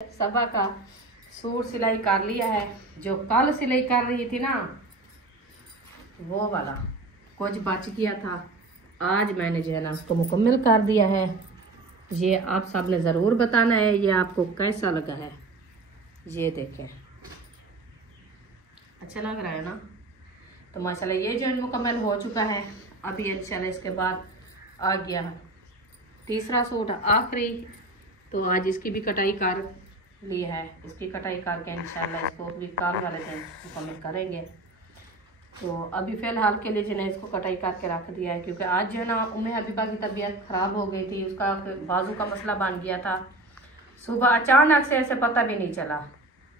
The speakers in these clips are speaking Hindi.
सबा का सूट सिलाई कर लिया है। जो कल सिलाई कर रही थी ना वो वाला कुछ बच गया था, आज मैंने जो है ना उसको मुकम्मल कर दिया है। ये आप सब ने ज़रूर बताना है ये आपको कैसा लगा है। ये देखें, अच्छा लग रहा है ना। तो माशाल्लाह ये जो है मुकम्मल हो चुका है। अभी इंशाल्लाह इसके बाद आ गया तीसरा सूट आखिरी। तो आज इसकी भी कटाई कर ली है। इसकी कटाई करके इंशाल्लाह इसको भी कल वाले दिन मुकम्मल करेंगे। तो अभी फ़िलहाल के लिए जो है इसको कटाई करके रख दिया है, क्योंकि आज जो है ना उम्मे हबीबा की तबीयत ख़राब हो गई थी। उसका बाजू का मसला बन गया था। सुबह अचानक से ऐसे पता भी नहीं चला,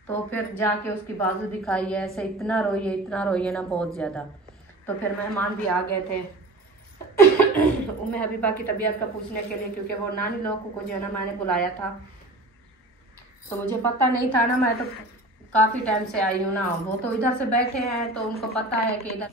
तो फिर जाके उसकी बाजू दिखाई है। ऐसे इतना रोई है ना बहुत ज़्यादा। तो फिर मेहमान भी आ गए थे उम्मे हबीबा की तबीयत का पूछने के लिए, क्योंकि वो नानी लोगों को जो है ना मैंने बुलाया था। तो मुझे पता नहीं था ना, मैं तो काफ़ी टाइम से आई हूँ ना। वो तो इधर से बैठे हैं तो उनको पता है कि इधर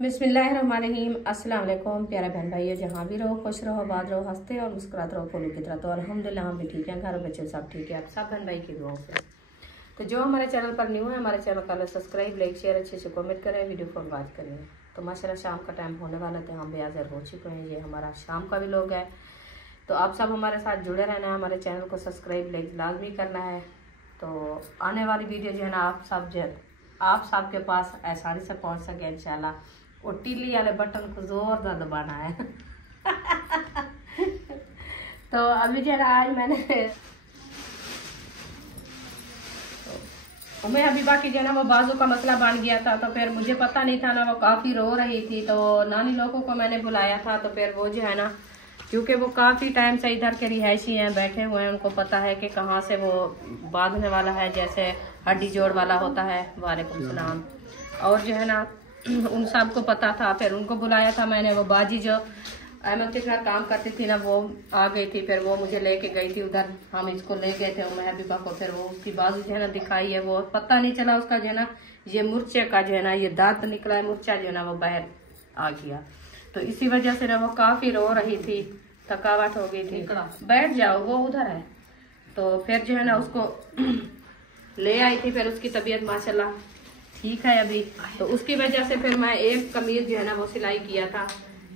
बिस्मिल्लाहिर्रहमानिर्रहीम। अस्सलाम वालेकुम प्यारे बहन भाइयों, जहाँ भी रहो खुश रहो, आबाद रहो, हंसते और मुस्कुराते रहो फूलों की तरह। तो अल्हम्दुलिल्लाह हम भी ठीक हैं, घर बच्चे सब ठीक है, आप सब बहन भाई की दुआओं से। तो जो हमारे चैनल पर न्यू है, हमारे चैनल का सब्सक्राइब, लाइक, शेयर, अच्छे से कमेंट करें, वीडियो को वॉच करें। तो माशाल्लाह शाम का टाइम होने वाला था, हम भी हाजिर हो चुके हैं। ये हमारा शाम का भी लोग है, तो आप सब हमारे साथ जुड़े रहना है, हमारे चैनल को सब्सक्राइब, लाइक लाजमी करना है। तो आने वाली वीडियो जो है ना आप सब के पास आसानी से पहुंच सके इंशाल्लाह। वो टीली वाले बटन को जोरदार दबाना है। तो अभी जो है आज मैं अभी बाकी जो है ना वो बाजू का मसला बन गया था, तो फिर मुझे पता नहीं था ना, वो काफ़ी रो रही थी। तो नानी लोगों को मैंने बुलाया था, तो फिर वो जो है ना, क्योंकि वो काफ़ी टाइम से इधर के रिहायशी हैं, बैठे हुए हैं, उनको पता है कि कहाँ से वो बांधने वाला है, जैसे हड्डी जोड़ वाला होता है। वालेकुम सलाम। और जो है ना उन सब को पता था, फिर उनको बुलाया था मैंने। वो बाजी जो अहमद के घर काम करती थी ना, वो आ गई थी, फिर वो मुझे लेके गई थी उधर। हम इसको ले गए थे महबूबा को, फिर वो उसकी बाजू जो है ना दिखाई है, वो पता नहीं चला उसका जो है ना ये मुर्चे का जो है ना ये दांत निकला है, मुर्चा जो है ना वो बाहर आ गया। तो इसी वजह से ना वो काफी रो रही थी, थकावट हो गई थी। बैठ जाओ, वो उधर है। तो फिर जो है ना उसको ले आई थी, फिर उसकी तबीयत माशाल्लाह ठीक है अभी। तो उसकी वजह से फिर मैं एक कमीज जो है ना वो सिलाई किया था,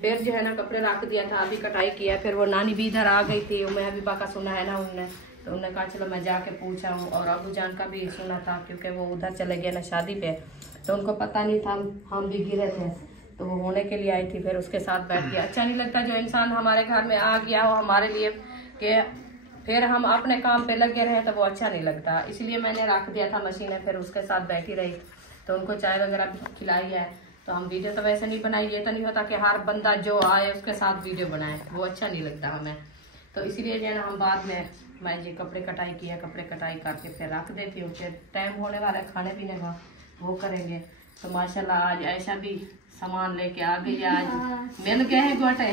फिर जो है ना कपड़े रख दिया था, अभी कटाई किया। फिर वो नानी भी इधर आ गई थी, मैं अभी बाका सुना है ना उनने, तो उन्होंने कहा चलो मैं जाके पूछा हूँ। और अबू जान का भी सुना था, क्योंकि वो उधर चले गए ना शादी पे, तो उनको पता नहीं था, हम भी गिरे थे, तो वो होने के लिए आई थी। फिर उसके साथ बैठ गया। अच्छा नहीं लगता जो इंसान हमारे घर में आ गया हो हमारे लिए, कि फिर हम अपने काम पे लगे रहे, तो वो अच्छा नहीं लगता। इसलिए मैंने रख दिया था मशीन, फिर उसके साथ बैठी रही। तो उनको चाय वगैरह खिलाई है। तो हम वीडियो तो वैसे नहीं बनाई, ये तो नहीं होता कि हर बंदा जो आए उसके साथ वीडियो बनाए, वो अच्छा नहीं लगता हमें। तो इसीलिए जो है ना हम बाद में मैं ये कपड़े कटाई किया, कपड़े कटाई करके फिर रख देती हूँ। फिर टाइम होने वाला है खाने पीने का, वो करेंगे। तो माशाल्लाह आज ऐसा भी सामान लेके आ गई, आज मिल गए हैं गोटे।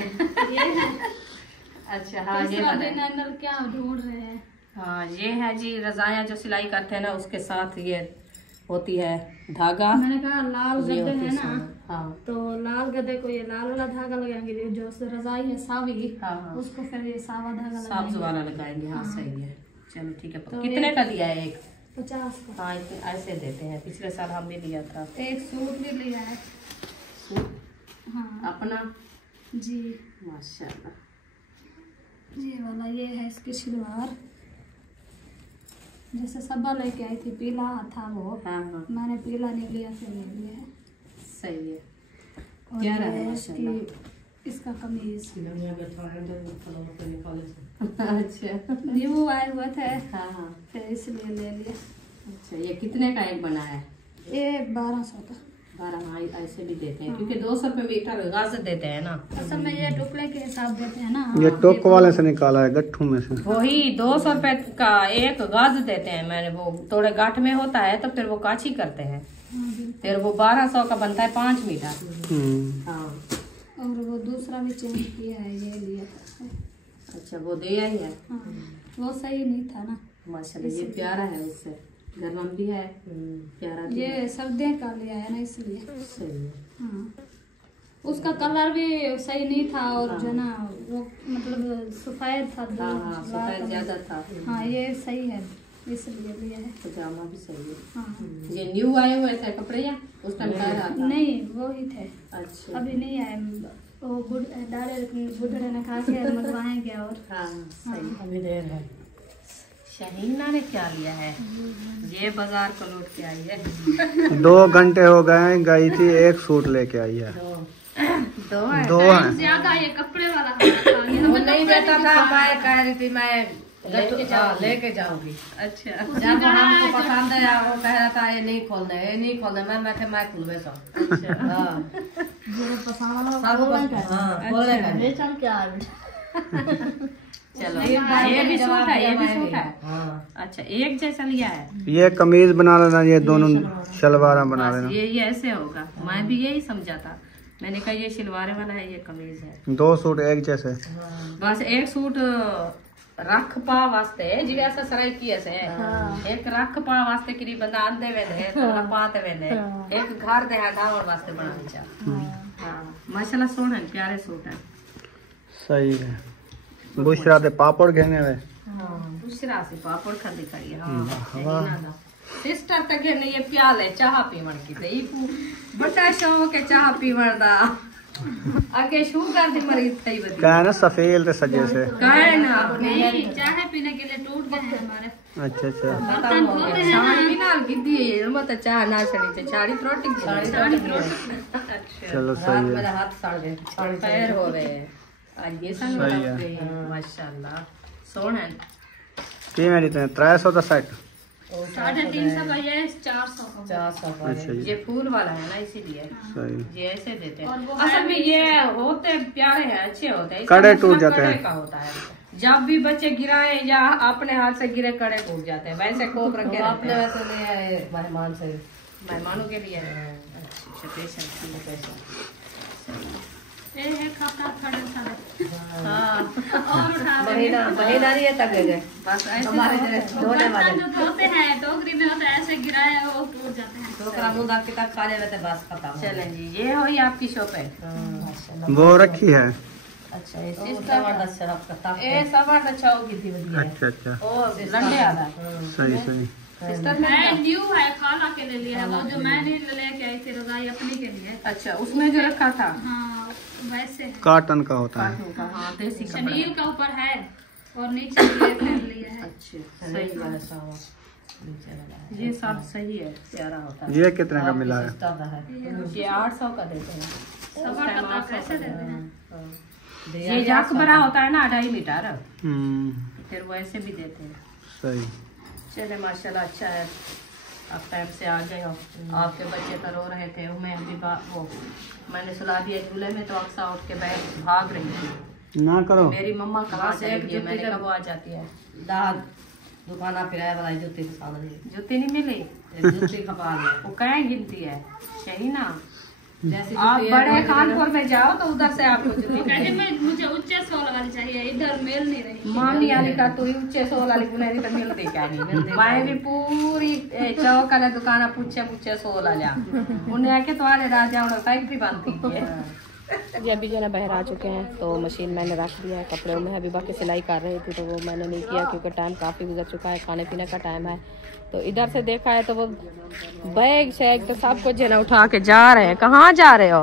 अच्छा हाँ, ये क्या ढूंढ रहे हैं? हाँ ये है जी रजाया जो सिलाई करते हैं ना, उसके साथ ये होती है धागा। मैंने कहा लाल गद्दे है ना, हाँ, तो लाल गद्दे को ये लाल वाला धागा लगाएंगे, जो रजाई है सावी, हाँ, उसको फिर ये सावा धागा सब्ज वाला लगाएंगे। हाँ सही है, चलो ठीक है। तो कितने का दिया है? एक 50 का। हाँ ऐसे देते हैं, पिछले साल हम भी लिया था। एक सूट भी लिया है। सूट? हाँ अपना जी, माशाल्लाह। ये वाला ये है इसकी शलवार, जैसे सबा लेके आई थी, पीला था वो। हाँ हाँ, मैंने पीला नहीं लिया, फिर ये लिया है। सही है। और क्या ये है इसका कमीज। अच्छा, न्यू आए हुए थे, हाँ हाँ, फिर इसलिए ले लिया। अच्छा, ये कितने का एक बना है? ये 1200 का। 12, हाँ ऐसे भी देते हैं, क्योंकि 200 रुपये मीटर गाज देते हैं ना। असल में ये टुकड़े के हिसाब देते हैं ना। ये टोक वाले से निकाला है, गट्ठू में से। वही 200 रुपये का एक गाज देते हैं। मैंने वो थोड़े गांठ में होता है, तो फिर वो काची करते हैं, फिर वो 1200 का बनता है 5 मीटर। हाँ, और वो दूसरा भी चेंज किया है, ये लिया था। अच्छा, वो दे आई है। हाँ, वो सही नहीं था ना। माशाल्लाह ये प्यारा है, उससे गरम भी है, प्यारा भी ये सर्दियों का लिया है ना, इसलिए सही है। हाँ, उसका कलर भी सही नहीं था, और जो ना वो मतलब सफेद था, हाँ, सफेद ज्यादा था। हाँ, ये सही है, इसलिए लिया है। पजामा भी सही है। हाँ, ये न्यू आए हुए थे कपड़े या उस टाइम था? नहीं वो ही थे, अच्छा, अभी नहीं आए। वो बुढ़े ने खा के मंगवाएंगे। और हाँ सही, अभी देर है। शहीना ने क्या लिया है? ये बाजार को लौट के आई है। 2 घंटे हो गए, गई थी, एक सूट लेके आई है। दो है। ज्यादा ये कपड़े वाला वो नहीं देता था, मैं कह रही थी मैं लेके जाऊंगी। अच्छा, जब हमको पसंद है, वो कह रहा था ये नहीं खोलने, ये नहीं खोलने। मैं खुलवे सब। अच्छा, हाँ चलो, ये भी सूट है, ये भी सूट है। अच्छा, एक जैसा लिया है। ये कमीज बना लेना, ये दोनों शलवार बना लेना। ये ऐसे होगा, मैं भी यही समझा था। मैंने कहा ये शलवार वाला है, ये कमीज है। 2 सूट एक जैसे। बस एक सूट रख पा वास्ते जिवे ऐसा सराय की ऐसे एक रख पा वास्ते किरी बंदा आंदे वेने तो पाते वेने एक घर दे हटावर वास्ते बनानी चा। हां माशाल्लाह सोहना है, प्यारे सूट है। सही है। बुशरा दे पापड़ घेने वे। हां बुशरा से पापड़ खा दिखाई। हां सिस्टर तक ने ये प्याल है चाह पीवन की ते बड़ा शौक है चाह पीवन दा। आगे शुगर दी मरीज थई बदी का ना सफेद ते सजे से काहे ना नहीं चाय पीने के लिए टूट गए हैं हमारे। अच्छा छाड़ी नाल गिद्दी है मत चाह ना छड़ी ते छाड़ी रोटी छाड़ी रोटी। अच्छा चलो सही है। मेरा हाथ सड़ गए पैर होवे आज ये संग माशाल्लाह सोहना की मेरी ते 300 का सेट 350 का ये 400 का। ये फूल वाला है ना इसीलिए सही ये ऐसे देते हैं। असल में ये होते प्यारे हैं अच्छे होते हैं, कड़े टूट जाते हैं का होता है। जब भी बच्चे गिराए या अपने हाथ से गिरे कड़े टूट जाते हैं। वैसे कोप रखे अपने वैसे ले आए मेहमान से मेहमानों के लिए स्पेशल ये है खाता खड़े सारे। हाँ और उठा महीना नहीं है तक गए बस ऐसे धोने वाले जो धोते हैं टोकरी में होता है ऐसे गिराया वो टूट जाते हैं। टोकरा मुंह के तक खा लेते बस खत्म। चलें जी ये हो ही आपकी शॉप है। माशाल्लाह वो रखी है। अच्छा ये सिस्टर ए सवार अच्छा होगी थी बढ़िया। अच्छा ओ लंडे आ रहा सही सिस्टर मैं न्यू है खाला के लिए लिया है वो जो मैंने लेके आई थी रजाई अपनी के लिए। अच्छा उसमें जो रखा था हाँ वैसे कॉटन का होता है। काटू का हाँ देसी कपड़ा शनील का ऊपर है और नीचे ये पहन लिया है। अच्छा सही वाला सावा नीचे वाला ये सब सही है प्यारा होता है। ये कितने का मिला है? ये 800 का देते हैं। सवा का कैसे देते हैं? ये जाक बड़ा होता है ना 2.5 मीटर हम्म फिर वैसे भी देते हैं। सही। चले माशाल्लाह अच्छा है आप टाइम से आ गए हो। आपके बच्चे तो रो रहे थे मैं अभी वो मैंने सुला दिया झूले में तो अक्सा उठ के बैठ भाग रही थी। ना करो मेरी मम्मा कहाँ से मैंने कब आ जाती है दाद दुकाना फिराया वाला जुत्ती नहीं मिली जुत्ती खपा वो कहीं गिनती है सही ना। आप बड़े कानपुर में जाओ तो उधर से आपको कहते मैं मुझे उच्चे सोल वाली चाहिए इधर मिल नहीं रही। मामी वाली का तू उच्चे सोल वाली बुनेरी तो मिलती क्या नहीं मैं भी पूरी चौक वाले दुकान पूछे सोल आ उन्हें आके तुम्हारे राजा फैक्ट्री बनती है। जी अभी जो ना बाहर आ चुके हैं तो मशीन मैंने रख दिया है कपड़ों में। अभी बाकी सिलाई कर रही थी तो वो मैंने नहीं किया क्योंकि टाइम काफ़ी गुजर चुका है खाने पीने का टाइम है। तो इधर से देखा है तो वो बैग शैग तो सब कुछ जना उठा के जा रहे हैं। कहाँ जा रहे हो?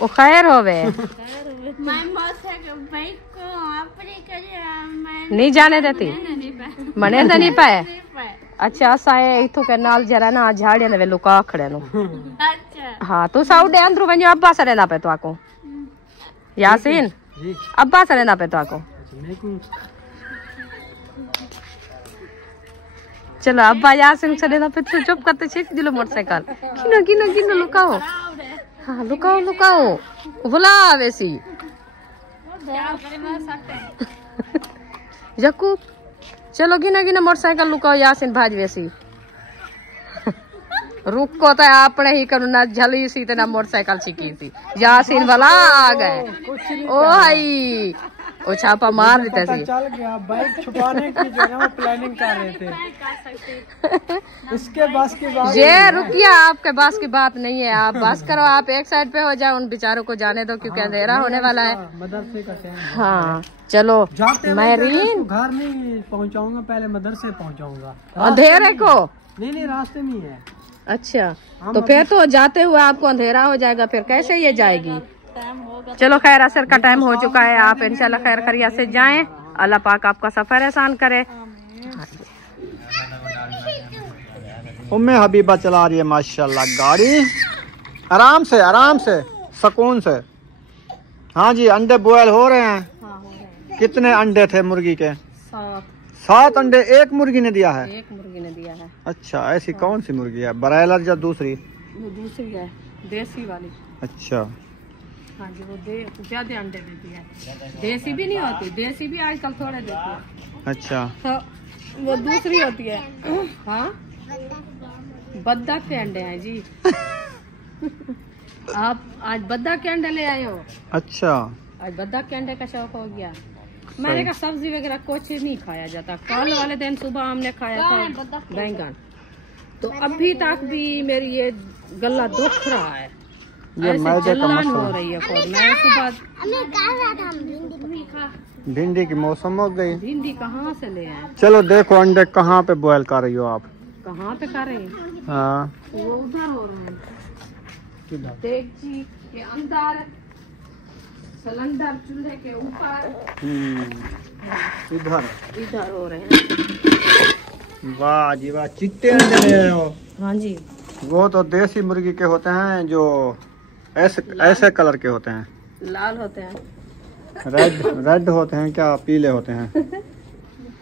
वो खैर हो वे नहीं जाने देती मने तो नहीं पाए। अच्छा असां इथों के नाल जरा ना झाड़ियां वे लुका खड़े नु। हाँ तू साउडे अंदरू वञो अब्बा से रहना पे तो आको यासीन अब्बा से रहना पे तो आको चलो अब्बा यासीन से रहना पे तो चुप करते छिप दिलो मोटरसाइकिल किनो किनो किनो लुकाओ। हाँ लुकाओ लुकाओ बुला वैसी यकूब चलो गिना गिना मोटरसाइकिल लुकाओ यासीन भाज वैसी रुको तो आपने ही करू ना झली सी ना मोटरसाइकिल सीखी थी यासीन वाला आ गए ओ भाई वो छापा मार देते थे। चल गया बाइक छुपाने की जो है वो प्लानिंग कर रहे थे इसके बस की बात ये रुकिए आपके बस की बात नहीं है आप बस करो आप एक साइड पे हो जाओ उन बेचारों को जाने दो क्योंकि अंधेरा होने वाला है। मदरसे का टाइम। हाँ चलो महरीन घर नहीं पहुंचाऊंगा पहले मदरसे पहुंचाऊंगा अंधेरे को नहीं रास्ते में ही है। अच्छा तो फिर तो जाते हुए आपको अंधेरा हो जाएगा फिर कैसे ये जाएगी। चलो खैर असर का टाइम हो चुका है आप इंशाल्लाह खैर खैरियत से जाएं। अल्लाह पाक आपका सफर आसान करे। उम्मे हबीबा चला रही है माशाल्लाह गाड़ी आराम से सुकून से। हाँ जी अंडे बॉयल हो रहे हैं। कितने अंडे थे मुर्गी के? 7 अंडे एक मुर्गी ने दिया है। एक मुर्गी ने दिया है। अच्छा ऐसी कौन सी मुर्गी है ब्रायलर या दूसरी? दूसरी है देसी वाली। अच्छा हाँ जी वो ज्यादा अंडे देती है देसी भी नहीं होती देसी भी आजकल थोड़े देती है। अच्छा तो वो दूसरी होती है। हाँ बद्दाक के अंडे हैं जी आप आज बद्दाक के अंडे ले आए हो? अच्छा आज बद्दाक के अंडे का शौक हो गया। मैंने कहा सब्जी वगैरह कुछ नहीं खाया जाता। कल वाले दिन सुबह हमने खाया था बैंगन, तो अभी तक भी मेरी ये गला दुख रहा है, ये मैदे का जलन मसला। हो रही है। मैं सुबह भिंडी की मौसम हो गई। भिंडी कहाँ से ले आए? चलो देखो अंडे कहाँ पे बॉयल कर रही हो आप? कहाँ पे कर रहे हैं? हाँ वो उधर हो रहे हैं, देगची के अंदर, सिलेंडर चूल्हे के ऊपर, इधर इधर हो रहे हैं। वाह जी वाह, चिट्टे अंडे ले रहे हो? हाँ जी, वो तो देसी मुर्गी के होते हैं जो ऐसे कलर के होते हैं। लाल होते हैं, रेड होते हैं क्या, पीले होते हैं?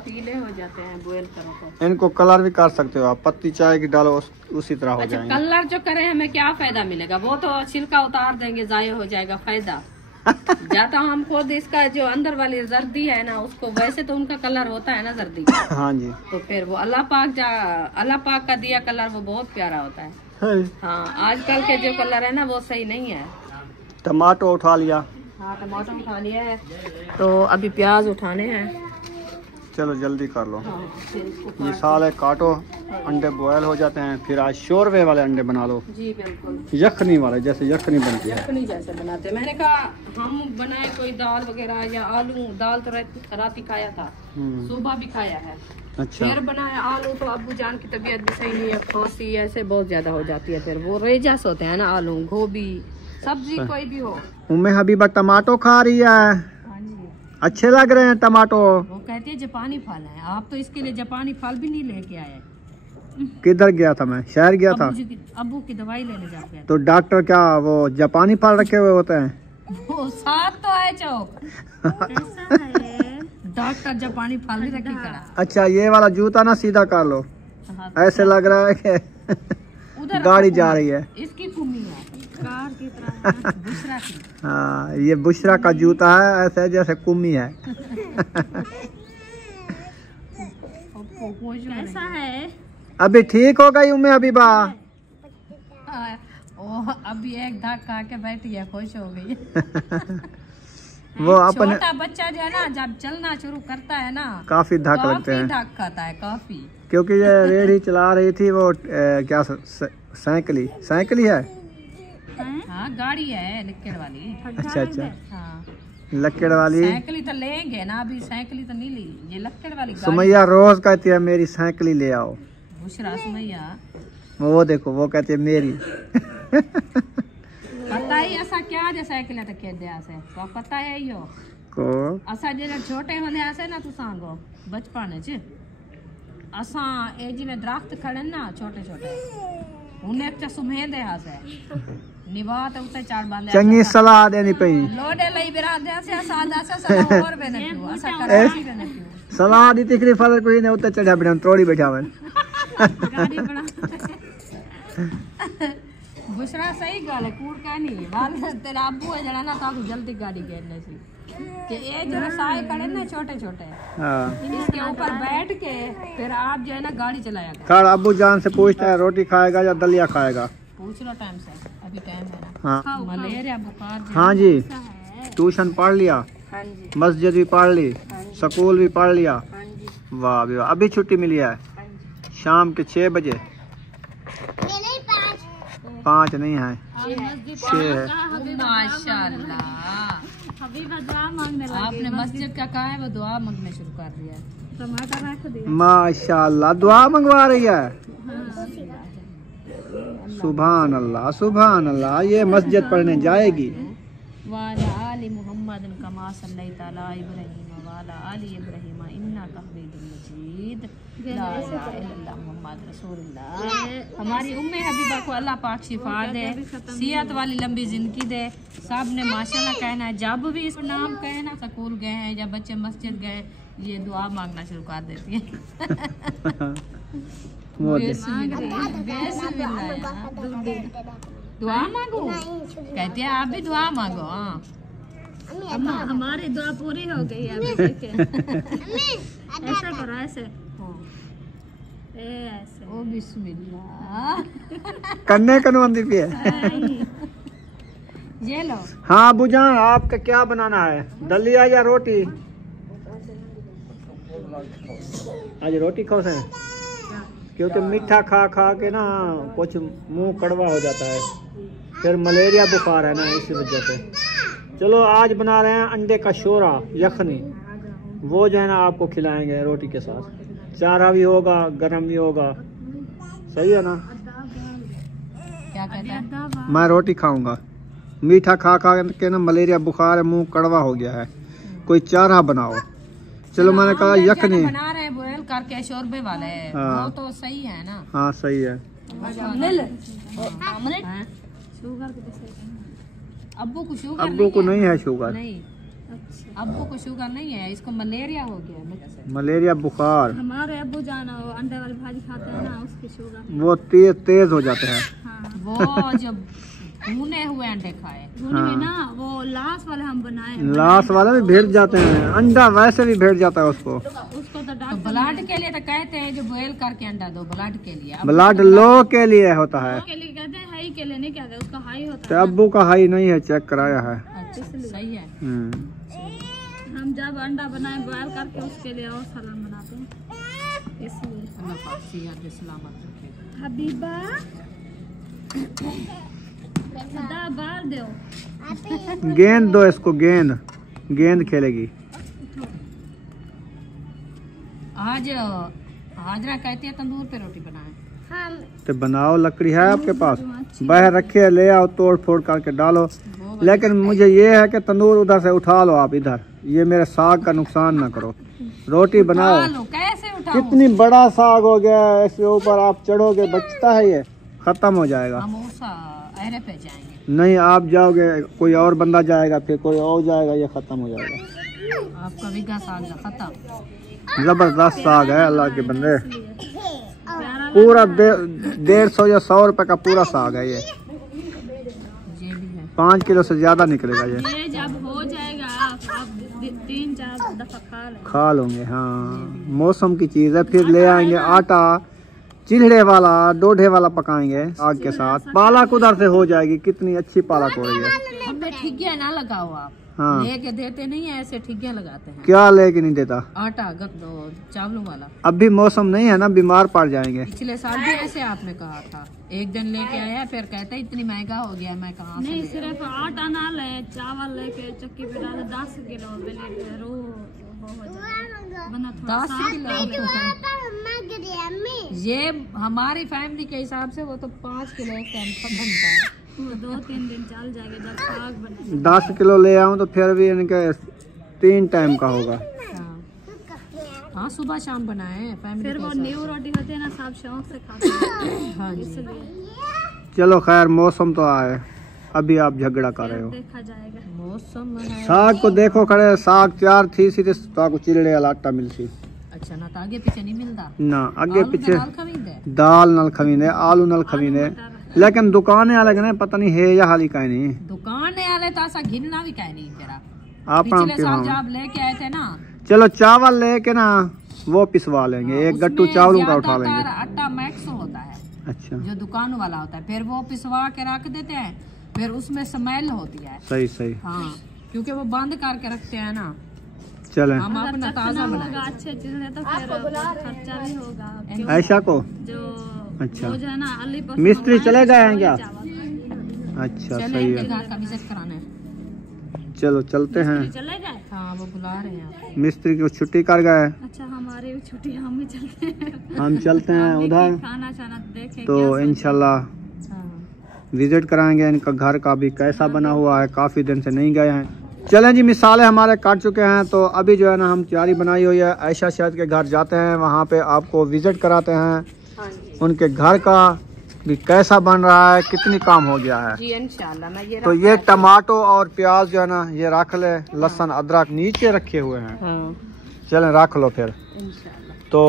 पीले हो जाते हैं बॉयल करो तो। इनको कलर भी कर सकते हो आप, पत्ती चाय की डालो उसी तरह हो अच्छा, जाएंगे। कलर जो करे हमें क्या फायदा मिलेगा? वो तो छिलका उतार देंगे, जाया हो जाएगा फायदा। जाता हम खुद इसका जो अंदर वाली जर्दी है ना, उसको वैसे तो उनका कलर होता है ना जर्दी, हाँ जी। तो फिर वो अल्लाह पाक का दिया कलर वो बहुत प्यारा होता है। हाँ, आजकल के जो कलर है ना वो सही नहीं है। टमाटो उठा लिया। हाँ, टमाटर उठा लिया है, तो अभी प्याज उठाने हैं। चलो जल्दी कर लो। हाँ, फिर इसको ये साले काटो, अंडे बॉयल हो जाते हैं। फिर आज शोरवे वाले अंडे बना लो, जी बिल्कुल यखनी वाले, जैसे यखनी बनती है। यखनी जैसे बनाते हैं। मैंने कहा हम बनाए कोई दाल वगैरह या आलू, दाल तो रात खाया था, सुबह भी खाया है, अच्छा, फिर बनाया आलू। तो अब्बू जान की तबीयत भी सही नहीं है, खांसी ऐसे बहुत ज्यादा हो जाती है, फिर वो रेजस होते हैं ना, आलू गोभी सब्जी कोई भी हो। उम्मे हबीबा टमाटो खा रही है, हाँ जी, अच्छे लग रहे हैं टमाटो। वो कहती है जापानी फल है, आप तो इसके लिए जापानी फल भी नहीं लेके आए। किधर गया था मैं? शहर गया था। अब्बू की दवाई लेने जा गए, तो डॉक्टर क्या वो जापानी फल रखे हुए होते हैं? वो साथ तो आए चौक डॉक्टर जापानी फल भी रखी करा। अच्छा, ये वाला जूता ना सीधा कर लो, हाँ, ऐसे लग रहा है कि उधर गाड़ी जा रही है। इसकी कुमी है, कार की तरह बुशरा की। हाँ, ये बुशरा का जूता है, ऐसे जैसे कुम्मी है। कैसा है? अभी ठीक हो गई उम्मे हबीबा? ओ, अभी एक धक खा के बैठी है, खुश हो गई। वो अपने छोटा बच्चा जो है ना, जब चलना शुरू करता है ना, काफी धक लगते हैं, धक खाता है काफी। क्योंकि ये रेडी चला रही थी वो क्या साइकिल है। हाँ, गाड़ी है लक्कड़ वाली। अच्छा अच्छा, हाँ, लक्कड़ वाली। साइकिल तो लेंगे ना, अभी साइकिल तो नहीं ली, ये लक्कड़ वाली गाड़ी। सुमैया रोज कहती है मेरी साइकिल ले आओ। बुशरा सुमैया, वो देखो वो कहती है मेरी। पता ही ऐसा क्या जो साइकिल तक के दे आसे, तो पता है यो को असा जे छोटे होंदे आसे ना, तू सांगो बचपन च असा ए जिने दरख्त खड़े ना छोटे छोटे, उन्हें एक सुमेंदे आसे निवात उते चार बांधे चंगी सलाह देनी पई। लोडे लई बिरादे आसे असा दासे सलाह और बेने पियो, असा कराची बेने पियो। सलाह दी तिकरी फलर कोई ने उते चढ़ा बिना तोड़ी बैठा मैं। गाड़ी बना बुशरा सही गल है, कूड़ का नहीं वाल तेरा अब्बू है जड़ा ना, ताकू जल्दी गाड़ी घेरने से कि ये जो साए खड़े ना छोटे छोटे, हाँ, इसके ऊपर बैठ के फिर आप जो है ना गाड़ी चलाया करो। खड़ अब्बू जान से पूछता है रोटी खाएगा या दलिया खाएगा? पूछ लो टाइम से, अभी टाइम है ना। हाँ मलेरिया बुखार जो हाँ जी, ट्यूशन पढ़ लिया, हाँ जी, मस्जिद भी पढ़ ली, स्कूल भी पढ़ लिया। हाँ जी, वाह भी वाह, अभी छुट्टी मिली है हाँ जी। शाम के 6 बजे। 5 नहीं है, 6 है। माशाल्लाह, हबीबा दुआ मांगने लगी। आपने मस्जिद का कहा है, वो दुआ मांगने शुरू कर दिया है। टमाटर रख दिया। माशाल्लाह, दुआ मंगवा रही है। सुभान अल्लाह सुभान अल्लाह, ये मस्जिद पढ़ने जाएगी। वाला आली मुहम्मद कमा सल्लैता अला इब्राहीम वाला आली इब्राहीम इन्नका हमीदुम मजीद। ला इलाहा इल्लल्लाह मुहम्मद रसूलुल्लाह। हमारी उम्मे हबीबा को अल्लाह पाक शिफा दे, सेहत वाली लंबी जिंदगी दे। सब ने माशाल्लाह कहना है, जब भी इस नाम कहे ना, स्कूल गए हैं या बच्चे मस्जिद गए, ये दुआ मांगना शुरू कर देती है। वो दे। दुआ मांगो, कहते हैं आप भी दुआ मांगो। हाँ, अम्मा हमारी दुआ पूरी हो गई है। अभी देखे ऐसा करो, ऐसे ऐसे। ओ बिस्मिल्लाह, कन्ने कनवंदी पे है। ये लो। हाँ बुजान, आपका क्या बनाना है, दलिया या रोटी? आज रोटी खाओ से, क्योंकि मीठा खा खा के ना कुछ मुंह कड़वा हो जाता है, फिर मलेरिया बुखार है ना, इसी वजह से। चलो आज बना रहे हैं अंडे का शोरा यखनी, वो जो है ना आपको खिलाएंगे रोटी के साथ। चारा भी होगा, गरम भी होगा, सही है ना? क्या कहते हैं? मैं रोटी खाऊंगा, मीठा खा खा के ना मलेरिया बुखार है, मुंह कड़वा हो गया है, कोई चारा बनाओ। चलो मैंने कहा यखनी बना रहे हैं बॉयल करके शोरबे वाले, हाँ। वो तो सही है ना? हाँ सही है। अब्बू को शुगर अब्बू को नहीं है शुगर, नहीं, अब्बू को शुगर नहीं है, इसको मलेरिया हो गया है। मलेरिया बुखार। हमारे अब्बू जाना वो अंडे वाली भाजी खाते हैं ना, उसकी शुगर वो तेज हो जाते हैं। हाँ। वो जब भुने हुए अंडे खाए, भुने ना, वो लाश वाले हम बनाए हैं। लाश वाले भी भेड़ जाते हैं, अंडा वैसे भी भेड़ जाता है उसको। उसको तो तो ब्लड के लिए तो कहते हैं जो बॉयल करके अंडा दो, ब्लड के लिए। ब्लड लो के लिए होता है, के लिए कहते हैं, हाई के लिए नहीं कहते, उसका हाई होता तो अब्बू का हाई नहीं है, चेक कराया है। अच्छा, सही है। है। हम जब अंडा बनाए बॉयल करके उसके लिए और सलाद बनाते हैं, इसलिए। अल्लाह पाक सेहत सलामत रखे। हबीबा दा बाल दो, गेंद दो इसको, गेंद खेलेगी। आज हाजरा कहती है तंदूर पे रोटी बनाए, तो बनाओ, लकड़ी है आपके पास, बाहर रखे, ले आओ, तोड़ फोड़ करके डालो। लेकिन मुझे ये है कि तंदूर उधर से उठा लो आप इधर, ये मेरे साग का नुकसान ना करो। रोटी बनाओ। कैसे उठाओ? कितनी बड़ा साग हो गया है, इसके ऊपर आप चढ़ोगे, बचता है, ये खत्म हो जाएगा। हम अहरे पे जाएंगे। नहीं, आप जाओगे, कोई और बंदा जाएगा, फिर कोई और जाएगा, ये खत्म हो जाएगा। आपका बिगा साग खत्म। जबरदस्त साग है अल्लाह के बंदे, पूरा 150 या 100 रुपए का पूरा साग है ये। 5 किलो से ज्यादा निकलेगा ये जब हो जाएगा आप 3-4 दफा खा लोगे। हाँ, मौसम की चीज है। फिर ले आएंगे आटा, चिल्हड़े वाला, डोढे वाला पकाएंगे आग के साथ। पालक उधर से हो जाएगी, कितनी अच्छी पालक हो रही है। हमें ठिगिया ना लगाओ आप। हाँ, लेके देते नहीं है, ऐसे ठिगिया लगाते हैं। क्या लेके नहीं देता? आटा दो चावलों वाला। अभी मौसम नहीं है ना, बीमार पड़ जाएंगे। पिछले साल भी ऐसे आपने कहा था, एक दिन लेके आया, फिर कहता इतनी महंगा हो गया, मैं कहाँ से नहीं, ले सिर्फ आटा ना ले, चावल लेके चक्की पे डाल 10 किलो बना 10 किलो। ये हमारी फैमिली के हिसाब से वो तो 5 किलो एक टाइम का बनता है। 2-3 दिन चल जाएगा जब साग बने। 10 किलो ले आऊं तो फिर भी इनके 3 टाइम का होगा। हाँ, सुबह शाम बनाए फैमिली। फिर वो न्यू रोटी होती है ना, सब शौक से खाते हैं। हाँ जी। इसलिए चलो खैर, मौसम तो आए, अभी आप झगड़ा कर रहे हो। देखा जाएगा मौसम है। साग को देखो खड़े, साग तैयार थी सीधे ताको चिल्हड़े वाला आटा मिलसी। अच्छा, ना तो आगे पीछे नहीं मिलता ना, आगे पीछे दाल खमीदे, दाल नल खमीने, आलू नल खमीने। लेकिन दुकाने अलग ने, पता नहीं है या हाली का नहीं। दुकान वाले तो ऐसा घिनना भी कह नहीं तेरा। आप पिछले साल जब आप लेके आए थे ना, चलो चावल लेके ना वो पिसवा लेंगे, एक गट्टू चावलों का उठा लेंगे। आटा मैक्स होता है, अच्छा, जो दुकान वाला होता है, फिर वो पिसवा के रख देते हैं, फिर उसमें स्मेल होती है। सही सही। हाँ, क्योंकि वो बंद करके रखते हैं ना। चले, हम अपना ताजा बनाएंगे। अच्छे चीजें तो फिर खर्चा भी होगा। ऐसा को जो अच्छा, वो जो है ना अली मिस्त्री चले गए हैं क्या? अच्छा, चले सही इनके है। घर का विजिट कराने। चलो चलते हैं। चले गए। हाँ, वो बुला रहे हैं। मिस्त्री को छुट्टी कर गए। अच्छा, हमारी भी छुट्टी, हम भी चलते हैं। हम चलते हैं उधर, खाना शाना देखें तो इंशाल्लाह हाँ। विजिट कराएंगे इनका घर का भी कैसा बना हुआ है, काफी दिन से नहीं गए हैं। चलें जी, मिसालें हमारे काट चुके हैं, तो अभी जो है ना हम तैयारी बनाई हुई है, आयशा शहद के घर जाते हैं, वहाँ पे आपको विजिट कराते हैं। उनके घर का भी कैसा बन रहा है, कितनी काम हो गया है जी, इंशाल्लाह। मैं ये तो ये टमाटो और प्याज जो है ना, ये रख ले, लहसुन अदरक नीचे रखे हुए हैं। हाँ, चलें रख लो फिर, इंशाल्लाह। तो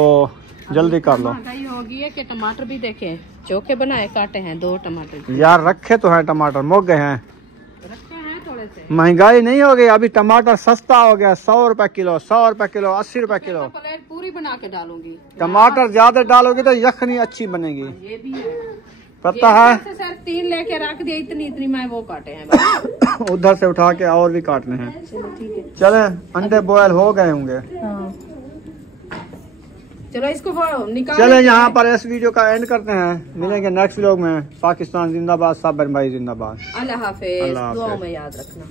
जल्दी कर लो। महंगाई होगी है कि टमाटर भी देखे चोखे बनाए, काटे हैं 2 टमाटर यार रखे तो हैं टमाटर, मुक गए हैं। रखे हैं थोड़े से। महंगाई नहीं हो गई अभी, टमाटर सस्ता हो गया, 100 रुपए किलो, 100 रुपए किलो, 80 रुपए किलो। प्लेट पूरी बना के डालूंगी। टमाटर ज्यादा डालोगे तो यखनी अच्छी बनेगी, ये भी है, पता है। सर 3 लेके रख दिया, इतनी मैं वो काटे हैं। उधर से उठा के और भी काटने हैं। चलो ठीक है। चले, अंडे बॉयल हो गए होंगे। हाँ। चलो इसको निकाल। चले यहाँ पर इस वीडियो का एंड करते हैं। मिलेंगे नेक्स्ट व्लॉग में। पाकिस्तान जिंदाबाद, साबिर भाई जिंदाबाद। अल्लाह हाफिज, अल्लाह हाफिज। दुआओं में याद रखना।